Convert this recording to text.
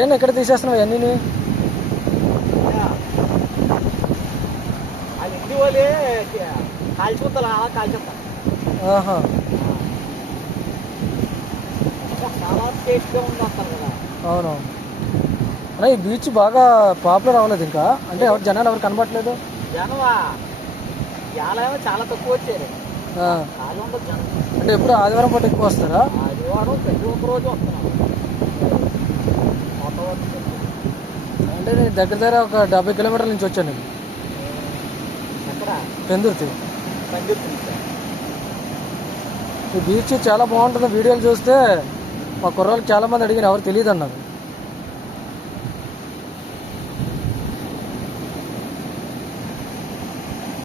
ఏంటి ఎక్కడ తీసేస్తున్నావు అన్నీ? అది ఇంటి వాళ్ళే కాల్చుకుంటారు, అలా కాల్చేస్తారు. చాలా టేస్ట్గా ఉంది అంటారు కదా. అవునవును. అన్న ఈ బీచ్ బాగా పాపులర్ అవ్వలేదు ఇంకా, అంటే జనాలు ఎవరు కనబడట్లేదు. జనమా ఏమో చాలా తక్కువ వచ్చారు. జనం అంటే ఎప్పుడు ఆదివారం పూట ఎక్కువ వస్తారా? ఆదివారం ప్రతి ఒక్క రోజు వస్తున్నారు. అంటే నేను దగ్గర దగ్గర ఒక 70 కిలోమీటర్ల నుంచి వచ్చాను నేను. ఎక్కడ? పెందుర్తి. ఈ బీచ్ చాలా బాగుంటుంది. వీడియోలు చూస్తే మా కుర్రాళ్ళకి చాలా మంది అడిగిన ఎవరు తెలియదు అన్నారు.